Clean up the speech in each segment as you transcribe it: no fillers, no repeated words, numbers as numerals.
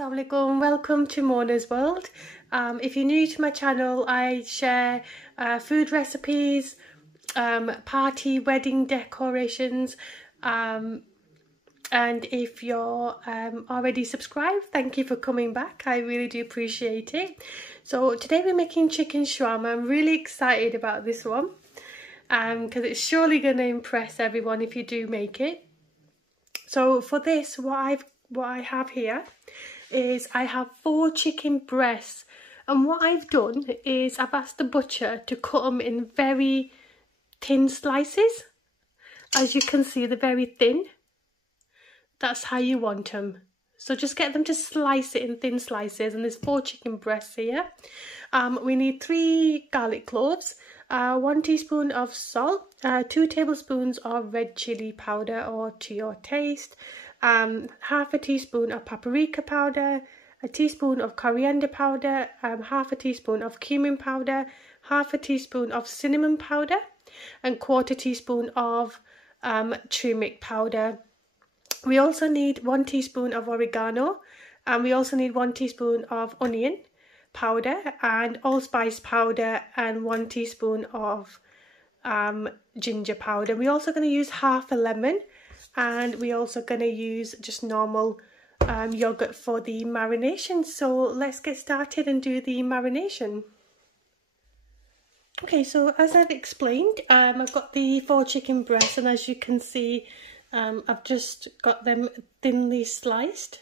Assalamu alaikum, welcome to Mona's World. If you're new to my channel, I share food recipes, party, wedding decorations, and if you're already subscribed, thank you for coming back. I really do appreciate it. So today we're making chicken shawarma. I'm really excited about this one because it's surely going to impress everyone if you do make it. So for this, what I have here is I have 4 chicken breasts, and what I've done is I've asked the butcher to cut them in very thin slices. As you can see, they're very thin. That's how you want them. So just get them to slice it in thin slices, and there's 4 chicken breasts here. We need 3 garlic cloves, 1 teaspoon of salt, 2 tablespoons of red chili powder or to your taste, half a teaspoon of paprika powder, a teaspoon of coriander powder, half a teaspoon of cumin powder, half a teaspoon of cinnamon powder, and 1/4 teaspoon of turmeric powder. We also need 1 teaspoon of oregano, and we also need 1 teaspoon of onion powder and allspice powder, and 1 teaspoon of ginger powder. We're also going to use half a lemon, and we're also going to use just normal yogurt for the marination. So let's get started and do the marination. Okay, so as I've explained, I've got the 4 chicken breasts, and as you can see, I've just got them thinly sliced.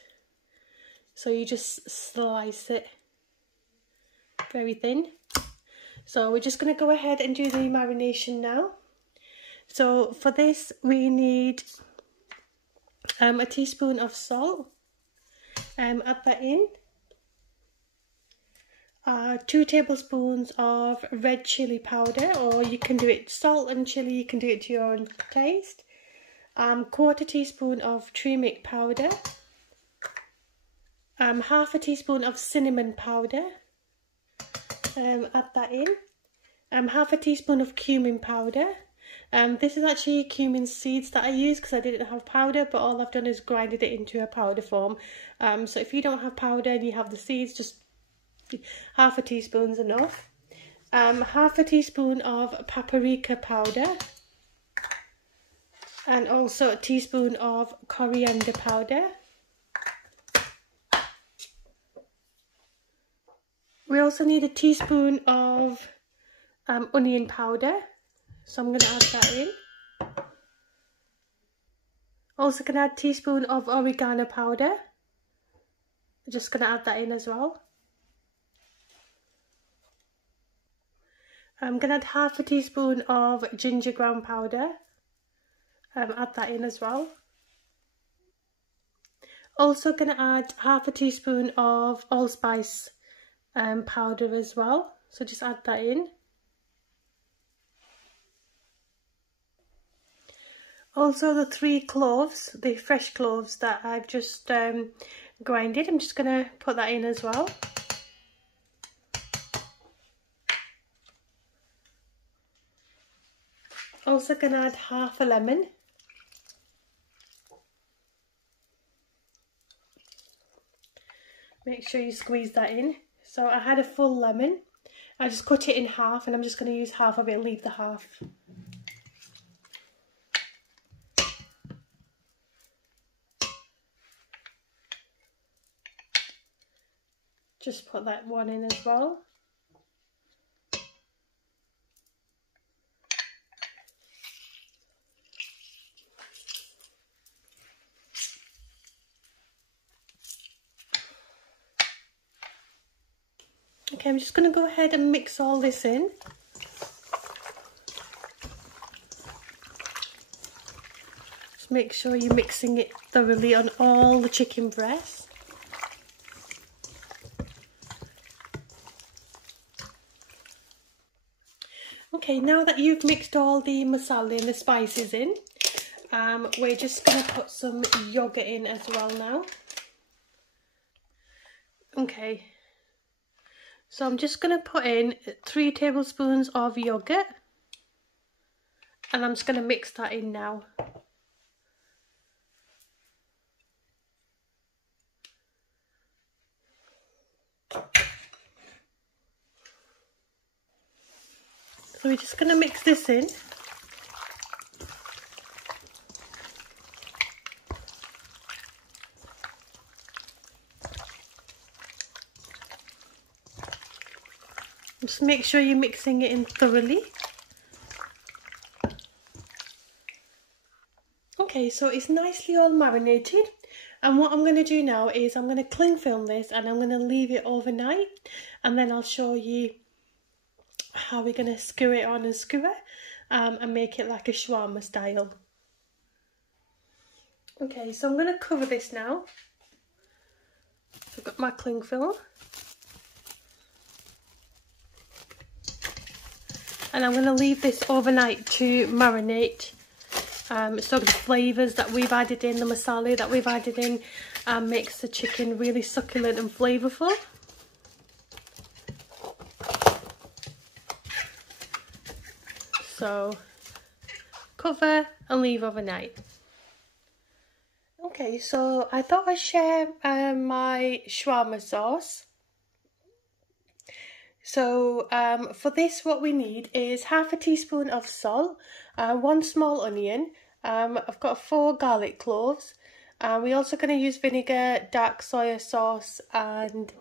So you just slice it very thin. So we're just going to go ahead and do the marination now. So for this we need a teaspoon of salt. Add that in. 2 tablespoons of red chili powder, or you can do it salt and chili, you can do it to your own taste. 1/4 teaspoon of turmeric powder. Half a teaspoon of cinnamon powder. Add that in. Half a teaspoon of cumin powder. This is actually cumin seeds that I use because I didn't have powder, but all I've done is grinded it into a powder form. So if you don't have powder and you have the seeds, just half a teaspoon's enough. Half a teaspoon of paprika powder, and also a teaspoon of coriander powder. We also need a teaspoon of onion powder, so I'm going to add that in. Also going to add a teaspoon of oregano powder. I'm just going to add that in as well. I'm going to add half a teaspoon of ginger ground powder. Add that in as well. Also going to add half a teaspoon of allspice powder as well. So just add that in. Also the 3 cloves, the fresh cloves that I've just grinded, I'm just going to put that in as well. Also going to add half a lemon. Make sure you squeeze that in. So I had a full lemon. I just cut it in half, and I'm just going to use half of it and leave the half. Just put that one in as well. Okay, I'm just going to go ahead and mix all this in. Just make sure you're mixing it thoroughly on all the chicken breasts. Okay, now that you've mixed all the masala and the spices in, we're just going to put some yogurt in as well now. Okay. So I'm just going to put in 3 tablespoons of yogurt, and I'm just going to mix that in now. So we're just going to mix this in. Just make sure you're mixing it in thoroughly. Okay, so it's nicely all marinated, and what I'm going to do now is I'm going to cling film this and I'm going to leave it overnight, and then I'll show you how we're going to skewer it on a skewer and make it like a shawarma style. Okay, so I'm going to cover this now. I've got my cling film. And I'm going to leave this overnight to marinate. So the flavours that we've added in, the masala that we've added in, makes the chicken really succulent and flavourful. So cover and leave overnight. Okay, so I thought I'd share my shawarma sauce. So for this, what we need is half a teaspoon of salt, 1 small onion. I've got 4 garlic cloves. We're also going to use vinegar, dark soya sauce, and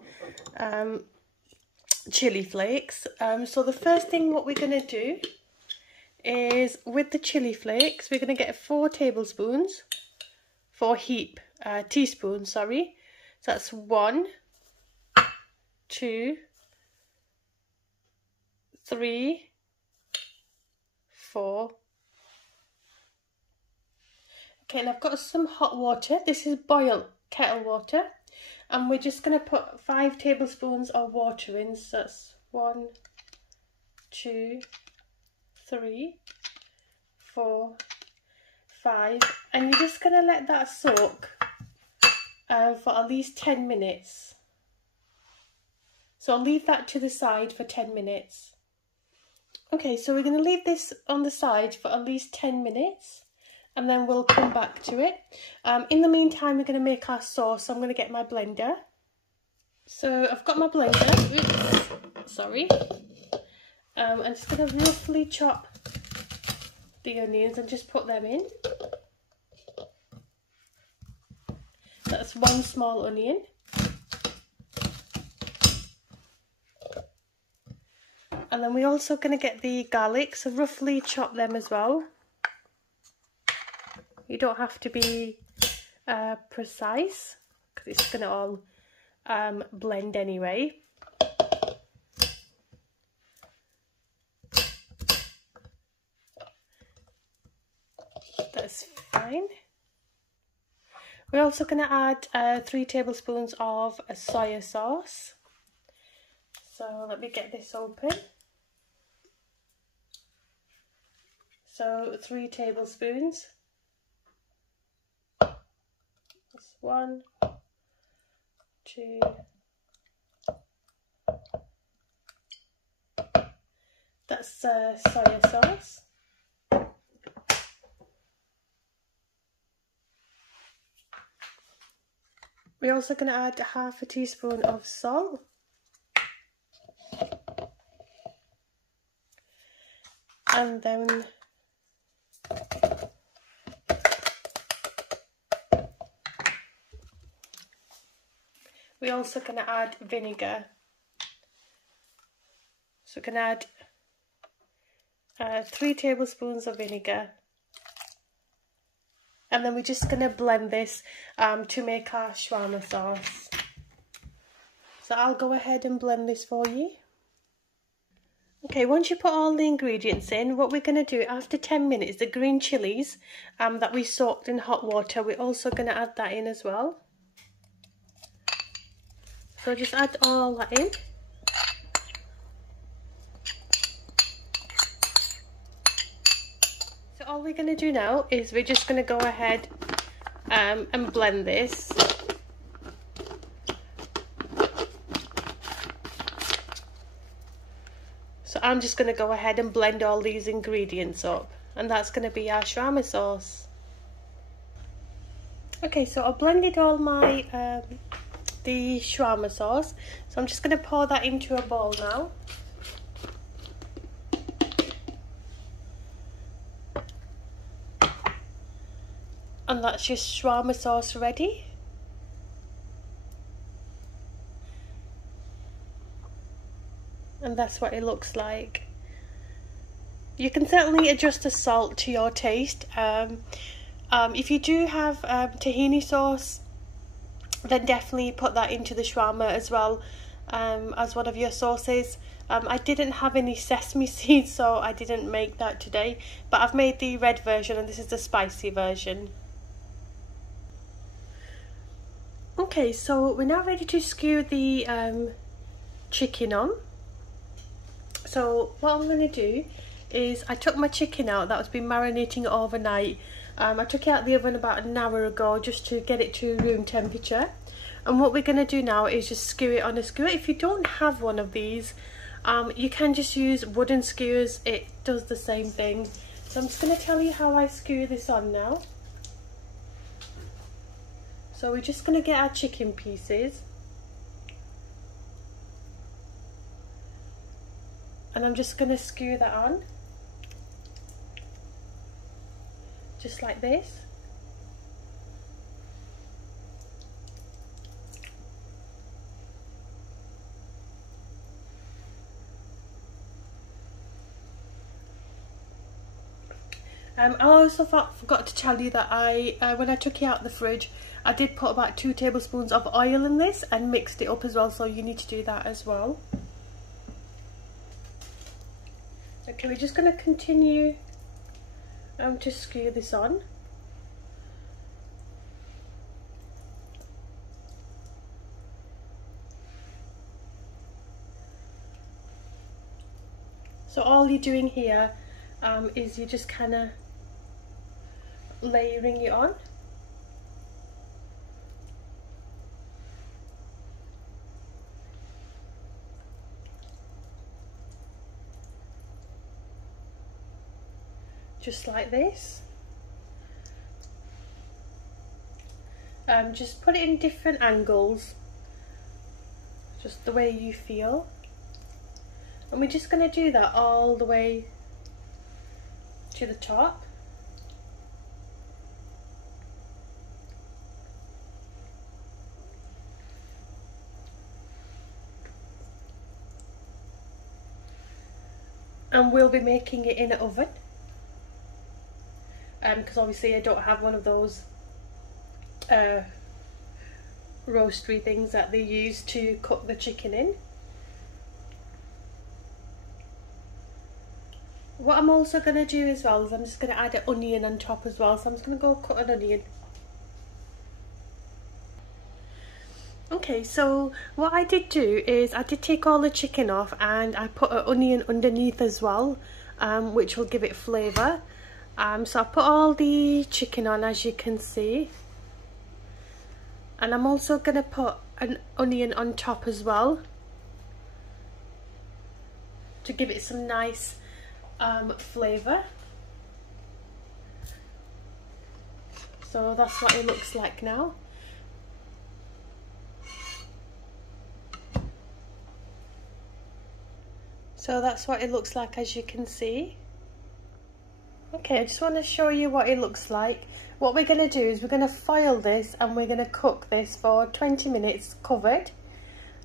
chili flakes. So the first thing what we're going to do is, with the chili flakes, we're going to get 4 tablespoons, 4 teaspoons, sorry. So that's 1, 2, 3, 4. Okay, and I've got some hot water. This is boiled kettle water, and we're just going to put 5 tablespoons of water in. So that's 1, 2, 3, 4, 5, and you're just going to let that soak for at least 10 minutes. So I'll leave that to the side for 10 minutes. Okay, so we're going to leave this on the side for at least 10 minutes, and then we'll come back to it. In the meantime, we're going to make our sauce. So I'm going to get my blender. So I've got my blender. Oops, sorry. I'm just going to roughly chop the onions and just put them in. That's 1 small onion. And then we're also going to get the garlic, so roughly chop them as well. You don't have to be precise, because it's going to all blend anyway. That's fine. We're also going to add 3 tablespoons of soya sauce. So let me get this open. So 3 tablespoons. That's 1, 2. That's soya sauce. We're also going to add half a teaspoon of salt. And then we're also going to add vinegar. So we're going to add 3 tablespoons of vinegar. And then we're just going to blend this to make our shawarma sauce. So I'll go ahead and blend this for you. Okay, once you put all the ingredients in, what we're going to do after 10 minutes, the green chilies that we soaked in hot water, we're also going to add that in as well. So just add all that in. So all we're going to do now is we're just going to go ahead and blend this. So I'm just going to go ahead and blend all these ingredients up, and that's going to be our shawarma sauce. Okay, so I've blended all my the shawarma sauce, so I'm just going to pour that into a bowl now. And that's your shawarma sauce ready. And that's what it looks like. You can certainly adjust the salt to your taste. If you do have tahini sauce, then definitely put that into the shawarma as well, as one of your sauces. I didn't have any sesame seeds, so I didn't make that today, but I've made the red version and this is the spicy version. Okay, so we're now ready to skewer the chicken on. So what I'm going to do is I took my chicken out that was been marinating overnight. I took it out of the oven about an hour ago just to get it to room temperature. And what we're going to do now is just skewer it on a skewer. If you don't have one of these, you can just use wooden skewers. It does the same thing. So I'm just going to tell you how I skewer this on now. So we're just going to get our chicken pieces. And I'm just going to skewer that on. Just like this. I also forgot to tell you that when I took it out of the fridge, I did put about 2 tablespoons of oil in this and mixed it up as well, so you need to do that as well. Okay, we're just going to continue to skewer this on. So all you're doing here is you're just kind of layering it on. Just like this. Just put it in different angles, just the way you feel. And we're just going to do that all the way to the top. And we'll be making it in an oven. Because obviously I don't have one of those roastery things that they use to cook the chicken in. What I'm also going to do as well is I'm just going to add an onion on top as well, so I'm just going to go cut an onion. Okay, so what I did do is I did take all the chicken off and I put an onion underneath as well, which will give it flavour. So I put all the chicken on, as you can see, and I'm also going to put an onion on top as well to give it some nice flavour. So that's what it looks like now. So that's what it looks like, as you can see. Okay, I just want to show you what it looks like. What we're going to do is we're going to foil this and we're going to cook this for 20 minutes covered,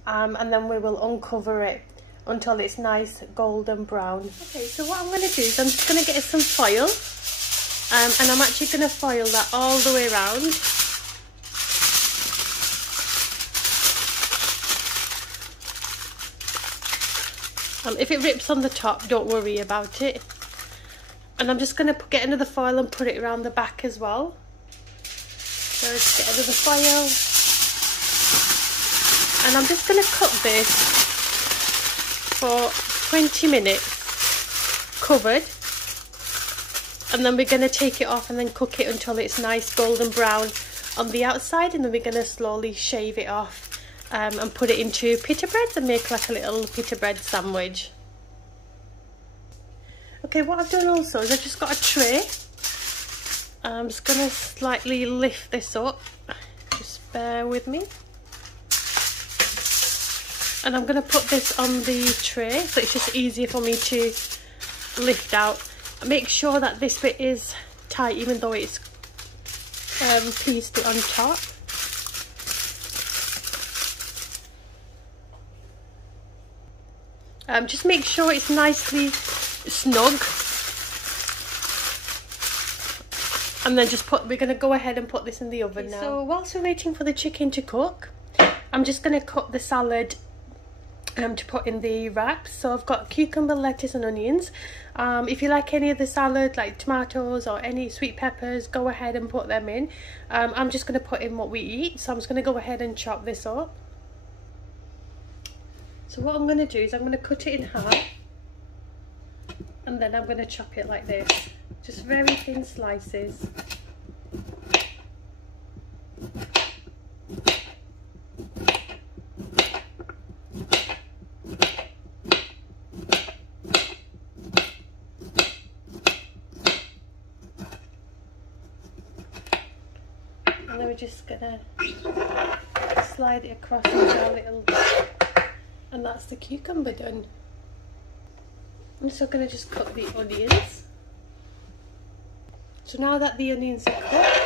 and then we will uncover it until it's nice golden brown. Okay, so what I'm going to do is I'm just going to get some foil, and I'm actually going to foil that all the way around. If it rips on the top, don't worry about it. And I'm just going to get another foil and put it around the back as well. So just get another foil. And I'm just going to cook this for 20 minutes covered. And then we're going to take it off and then cook it until it's nice golden brown on the outside. And then we're going to slowly shave it off and put it into pita breads and make like a little pita bread sandwich. Okay, what I've done also is I've just got a tray. I'm just going to slightly lift this up, just bear with me. And I'm going to put this on the tray so it's just easier for me to lift out. Make sure that this bit is tight even though it's pieced it on top. Just make sure it's nicely snug, and then we're going to go ahead and put this in the oven now. So whilst we're waiting for the chicken to cook, I'm just going to cut the salad to put in the wraps. So I've got cucumber, lettuce and onions. If you like any of the salad, like tomatoes or any sweet peppers, go ahead and put them in. I'm just going to put in what we eat, so I'm just going to go ahead and chop this up. So what I'm going to do is I'm going to cut it in half, and then I'm going to chop it like this, just very thin slices. And then we're just going to slide it across into our little, and that's the cucumber done. I'm also going to just cut the onions. So now that the onions are cooked,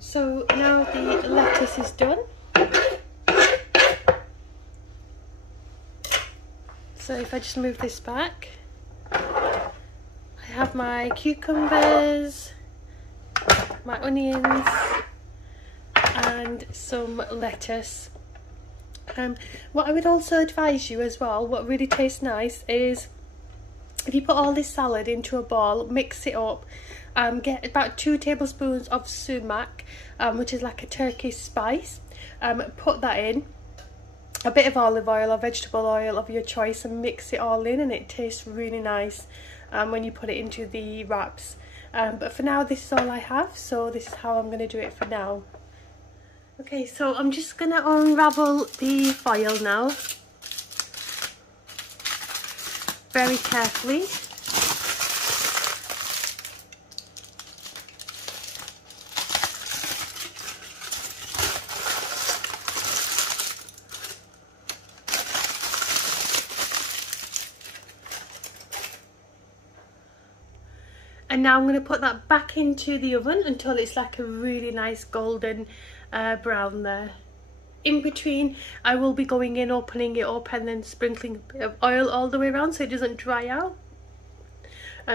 so now the lettuce is done. So if I just move this back, I have my cucumbers, my onions and some lettuce. What I would also advise you as well, what really tastes nice, is if you put all this salad into a bowl, mix it up, get about 2 tablespoons of sumac, which is like a Turkish spice, put that in, a bit of olive oil or vegetable oil of your choice, and mix it all in, and it tastes really nice when you put it into the wraps. But for now this is all I have, so this is how I'm going to do it for now. Okay, so I'm just going to unravel the foil now, very carefully. And now I'm going to put that back into the oven until it's like a really nice golden brown there. In between, I will be going in, opening it up and then sprinkling a bit of oil all the way around so it doesn't dry out.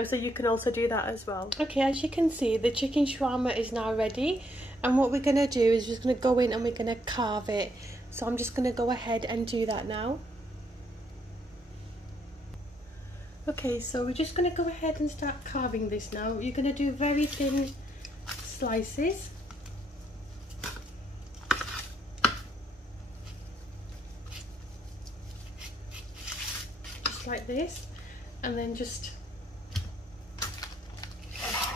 So you can also do that as well. Okay, as you can see, the chicken shawarma is now ready, and what we're going to do is just going to go in and we're going to carve it. So I'm just going to go ahead and do that now. Okay, so we're just going to go ahead and start carving this now. You're going to do very thin slices. Just like this. And then just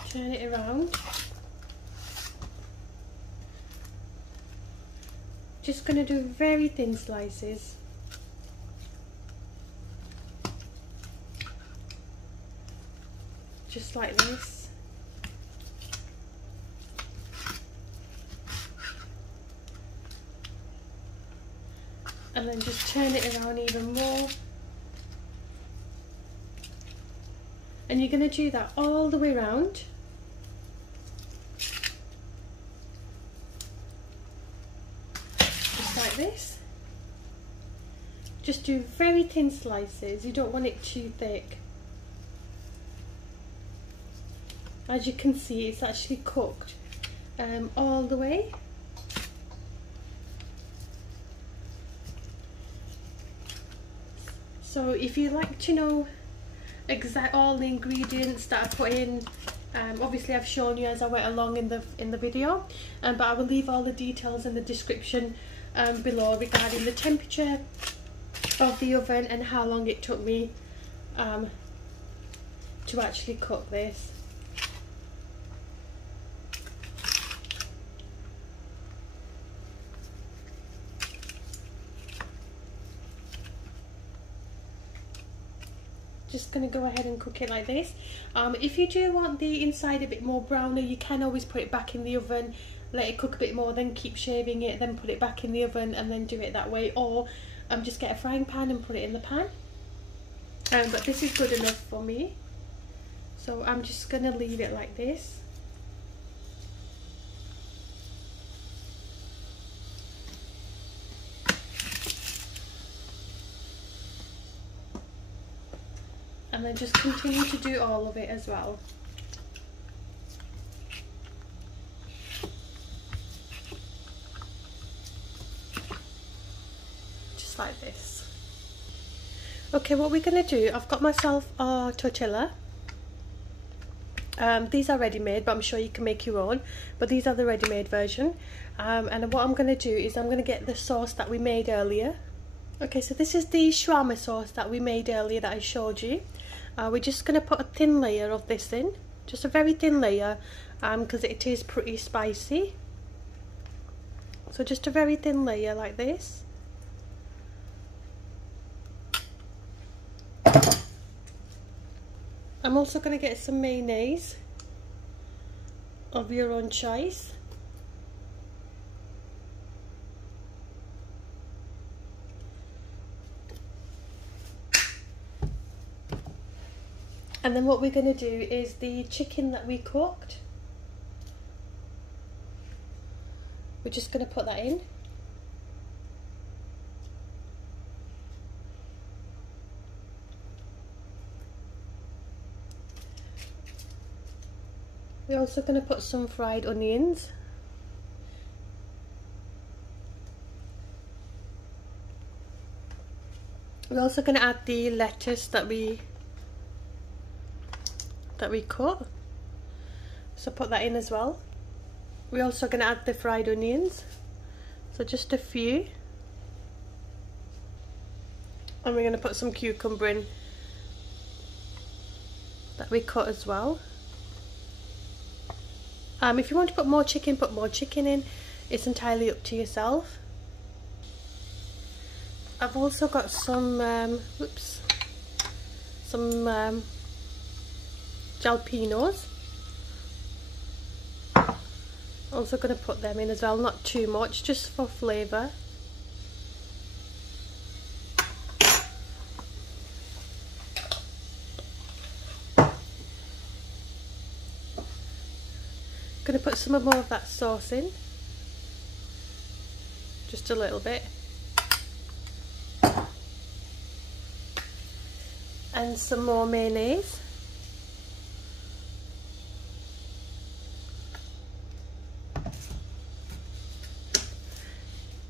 turn it around. Just going to do very thin slices. Just like this. And then just turn it around even more. And you're going to do that all the way around. Just like this. Just do very thin slices. You don't want it too thick. As you can see, it's actually cooked all the way. So if you like to know all the ingredients that I put in, obviously I've shown you as I went along in the video, but I will leave all the details in the description below regarding the temperature of the oven and how long it took me to actually cook this. Just going to go ahead and cook it like this. If you do want the inside a bit more browner, you can always put it back in the oven, let it cook a bit more, then keep shaving it, then put it back in the oven and then do it that way, or just get a frying pan and put it in the pan. but this is good enough for me. So I'm just going to leave it like this. And then just continue to do all of it as well. Just like this. Okay, what we're going to do, I've got myself a tortilla. These are ready-made, but I'm sure you can make your own. But these are the ready-made version. And what I'm going to do is I'm going to get the sauce that we made earlier. Okay, so this is the shawarma sauce that we made earlier that I showed you. We're just going to put a thin layer of this in, just a very thin layer, because it is pretty spicy. So just a very thin layer like this. I'm also going to get some mayonnaise of your own choice. And then what we're going to do is the chicken that we cooked. We're just going to put that in. We're also going to put some fried onions. We're also going to add the lettuce that we cut, so put that in as well. We're also going to add the fried onions, so just a few, and we're going to put some cucumber in that we cut as well. If you want to put more chicken in. It's entirely up to yourself. I've also got some jalapenos. Also going to put them in as well, not too much, just for flavour. Going to put some more of that sauce in, just a little bit, and some more mayonnaise.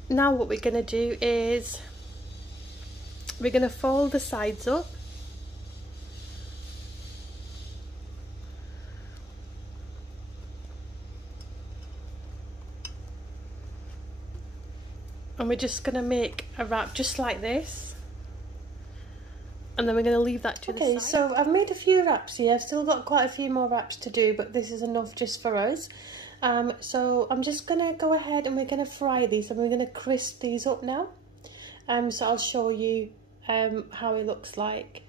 Now what we're going to do is we're going to fold the sides up. And we're just going to make a wrap just like this. And then we're going to leave that to the side. Okay, so I've made a few wraps here. I've still got quite a few more wraps to do, but this is enough just for us. So I'm just going to go ahead and we're going to fry these, and we're going to crisp these up now. So I'll show you how it looks like.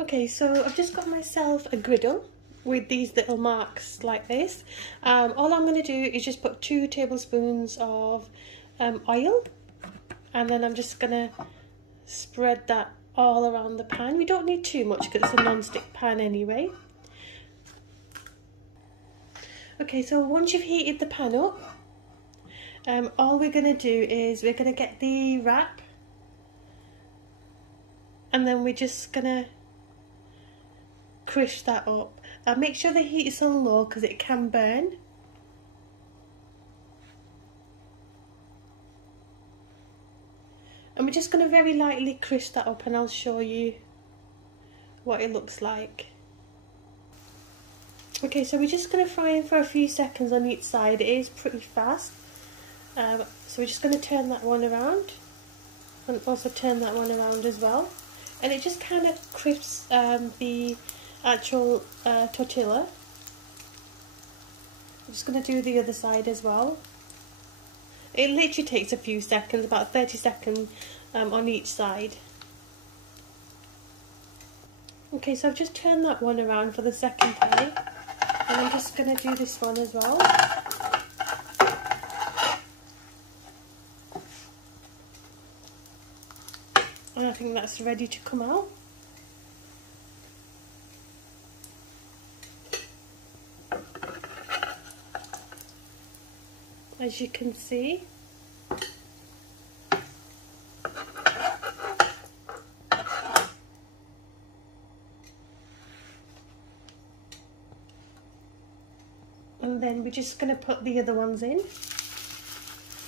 Okay, so I've just got myself a griddle with these little marks like this. All I'm going to do is just put 2 tablespoons of oil, and then I'm just going to spread that all around the pan. We don't need too much because it's a non-stick pan anyway. Okay, so once you've heated the pan up, all we're going to do is we're going to get the wrap, and then we're just going to crisp that up. Make sure the heat is on low because it can burn. And we're just going to very lightly crisp that up, and I'll show you what it looks like. Okay, so we're just going to fry it for a few seconds on each side. It is pretty fast. So we're just going to turn that one around, and also turn that one around as well. And it just kind of crisps the actual tortilla. I'm just going to do the other side as well. It literally takes a few seconds, about 30 seconds on each side. Okay, so I've just turned that one around for the second time, and I'm just going to do this one as well. And I think that's ready to come out. As you can see. And then we're just going to put the other ones in.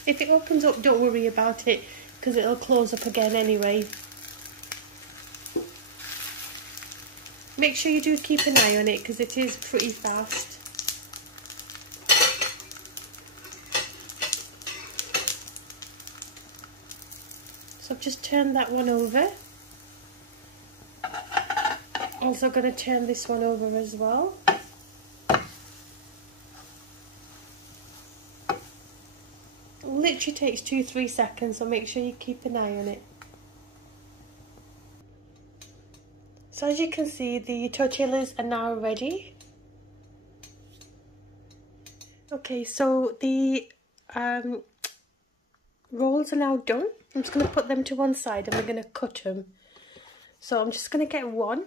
If it opens up, don't worry about it, because it'll close up again anyway. Make sure you do keep an eye on it, because it is pretty fast. So I've just turned that one over. Also going to turn this one over as well. Literally takes 2-3 seconds, so make sure you keep an eye on it. So as you can see, the tortillas are now ready. Okay, so the rolls are now done. I'm just going to put them to one side and we're going to cut them. So I'm just going to get one.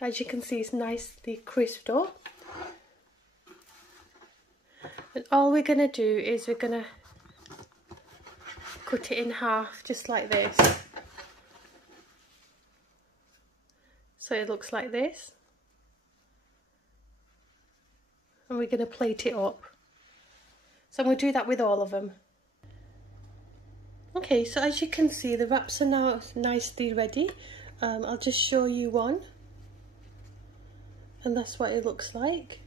As you can see, it's nicely crisped up. And all we're going to do is we're going to cut it in half, just like this. So it looks like this. And we're going to plate it up. So I'm going to do that with all of them. Okay, so as you can see, the wraps are now nicely ready. I'll just show you one. And that's what it looks like.